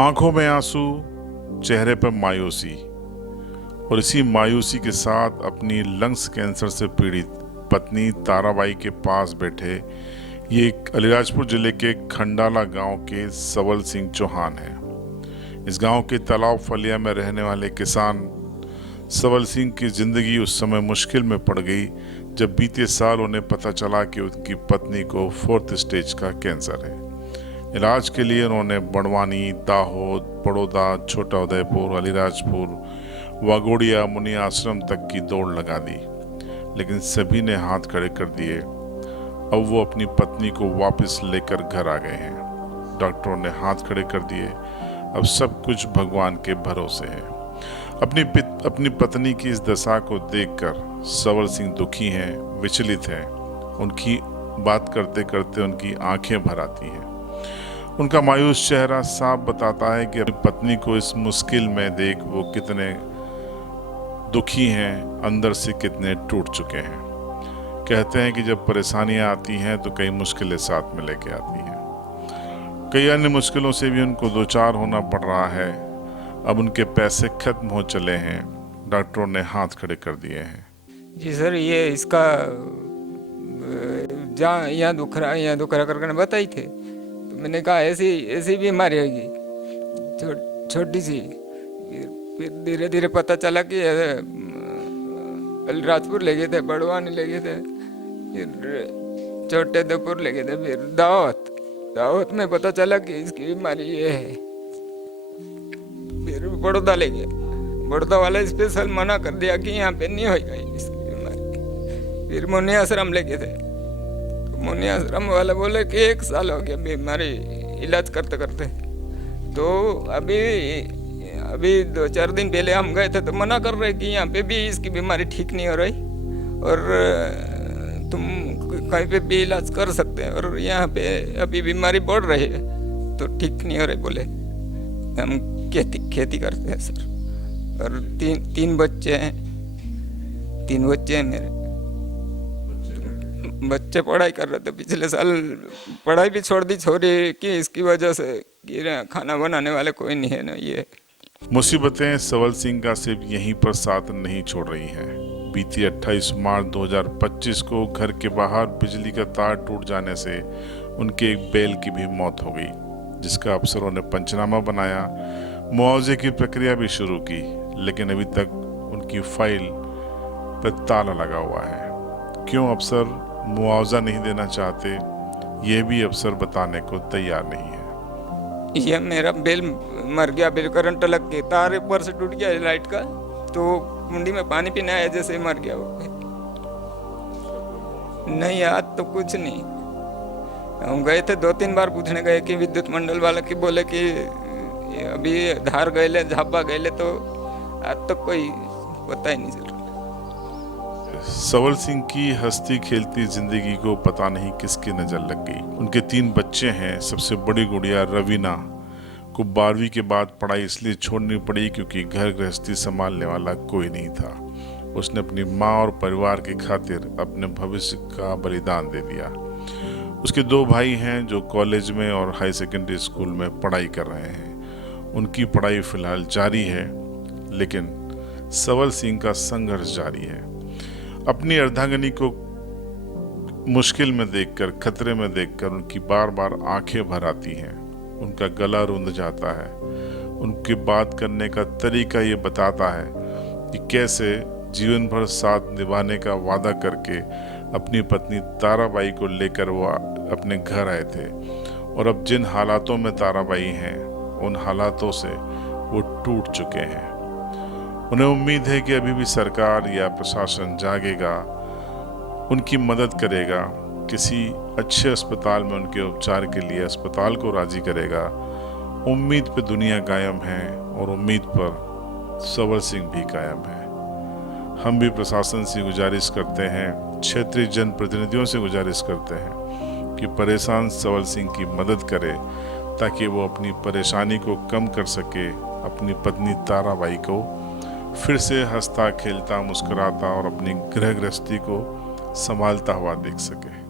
आंखों में आंसू, चेहरे पर मायूसी, और इसी मायूसी के साथ अपनी लंग्स कैंसर से पीड़ित पत्नी ताराबाई के पास बैठे ये एक अलीराजपुर जिले के खंडाला गांव के सवल सिंह चौहान हैं। इस गांव के तालाब फलिया में रहने वाले किसान सवल सिंह की जिंदगी उस समय मुश्किल में पड़ गई जब बीते साल उन्हें पता चला कि उनकी पत्नी को 4th स्टेज का कैंसर है। इलाज के लिए उन्होंने बड़वानी, दाहोद, बड़ौदा, छोटा उदयपुर, अलीराजपुर, वागोड़िया, मुनि आश्रम तक की दौड़ लगा दी, लेकिन सभी ने हाथ खड़े कर दिए। अब वो अपनी पत्नी को वापस लेकर घर आ गए हैं। डॉक्टरों ने हाथ खड़े कर दिए। अब सब कुछ भगवान के भरोसे है। अपनी पत्नी की इस दशा को देखकर सवल सिंह दुखी हैं, विचलित हैं। उनकी बात करते करते उनकी आंखें भर आती हैं। उनका मायूस चेहरा साफ बताता है कि अपनी पत्नी को इस मुश्किल में देख वो कितने दुखी हैं, अंदर से कितने टूट चुके हैं। कहते हैं कि जब परेशानियां आती हैं तो कई मुश्किलें साथ में लेके आती हैं। कई अन्य मुश्किलों से भी उनको दो चार होना पड़ रहा है। अब उनके पैसे खत्म हो चले हैं। डॉक्टरों ने हाथ खड़े कर दिए हैं। जी सर, ये इसका जहाँ यहाँ दुख रहा करके बताई थे, तो मैंने कहा ऐसी बीमारी होगी छोटी सी। फिर धीरे धीरे पता चला कि अलीराजपुर ले गए थे, बड़वानी ले गए थे, फिर छोटे उदयपुर ले गए थे, फिर दावत में पता चला कि इसकी बीमारी ये है। फिर बड़ौदा ले गए, बड़ौदा वाला स्पेशल मना कर दिया कि यहाँ पे नहीं होगा इसकी बीमारी। फिर मुनि आश्रम ले गए थे, तो मुनि आश्रम वाले बोले कि 1 साल हो गया बीमारी इलाज करते करते। तो अभी 2-4 दिन पहले हम गए थे तो मना कर रहे कि यहाँ पे भी इसकी बीमारी ठीक नहीं हो रही और तुम कहीं पे भी इलाज कर सकते हैं, और यहाँ पे अभी बीमारी बढ़ रही है तो ठीक नहीं हो रही। बोले हम खेती करते हैं सर, और तीन बच्चे हैं मेरे। बच्चे पढ़ाई कर रहे थे, पिछले साल पढ़ाई भी छोड़ दी छोरी कि इसकी वजह से कि खाना बनाने वाले कोई नहीं है ना। ये मुसीबतें सवल सिंह का सिर्फ यहीं पर साथ नहीं छोड़ रही हैं। बीती 28 मार्च 2025 को घर के बाहर बिजली का तार टूट जाने से उनके एक बैल की भी मौत हो गई, जिसका अफसरों ने पंचनामा बनाया, मुआवजे की प्रक्रिया भी शुरू की, लेकिन अभी तक उनकी फाइल पर ताला लगा हुआ है। क्यों अफसर मुआवजा नहीं देना चाहते, ये भी अफसर बताने को तैयार नहीं है। ये मेरा बेल मर गया, बेल करंट लग के तार ऊपर से टूट गया लाइट का, तो मुंडी में पानी पीना आया, जैसे ही मर गया वो। नहीं आज तो कुछ नहीं। हम गए थे 2-3 बार पूछने गए कि विद्युत मंडल वाला की बोले कि अभी धार गए झापा गए, तो आज तक कोई पता ही नहीं चल रहा। सवल सिंह की हंसती खेलती जिंदगी को पता नहीं किसकी नजर लग गई। उनके 3 बच्चे हैं। सबसे बड़ी गुड़िया रवीना को 12वीं के बाद पढ़ाई इसलिए छोड़नी पड़ी क्योंकि घर गृहस्थी संभालने वाला कोई नहीं था। उसने अपनी माँ और परिवार की खातिर अपने भविष्य का बलिदान दे दिया। उसके 2 भाई हैं जो कॉलेज में और हाई सेकेंडरी स्कूल में पढ़ाई कर रहे हैं। उनकी पढ़ाई फिलहाल जारी है, लेकिन सवल सिंह का संघर्ष जारी है। अपनी अर्धांगिनी को मुश्किल में देखकर, खतरे में देखकर उनकी बार बार आंखें भर आती हैं। उनका गला रुंध जाता है। उनकी बात करने का तरीका ये बताता है कि कैसे जीवन भर साथ निभाने का वादा करके अपनी पत्नी ताराबाई को लेकर वो अपने घर आए थे, और अब जिन हालातों में ताराबाई हैं उन हालातों से वो टूट चुके हैं। उन्हें उम्मीद है कि अभी भी सरकार या प्रशासन जागेगा, उनकी मदद करेगा, किसी अच्छे अस्पताल में उनके उपचार के लिए अस्पताल को राजी करेगा। उम्मीद पे दुनिया कायम है और उम्मीद पर सवल सिंह भी कायम है। हम भी प्रशासन से गुजारिश करते हैं, क्षेत्रीय जनप्रतिनिधियों से गुजारिश करते हैं कि परेशान सवल सिंह की मदद करें ताकि वो अपनी परेशानी को कम कर सके, अपनी पत्नी ताराबाई को फिर से हंसता खेलता मुस्कुराता और अपनी गृह गृहस्थी को संभालता हुआ देख सके।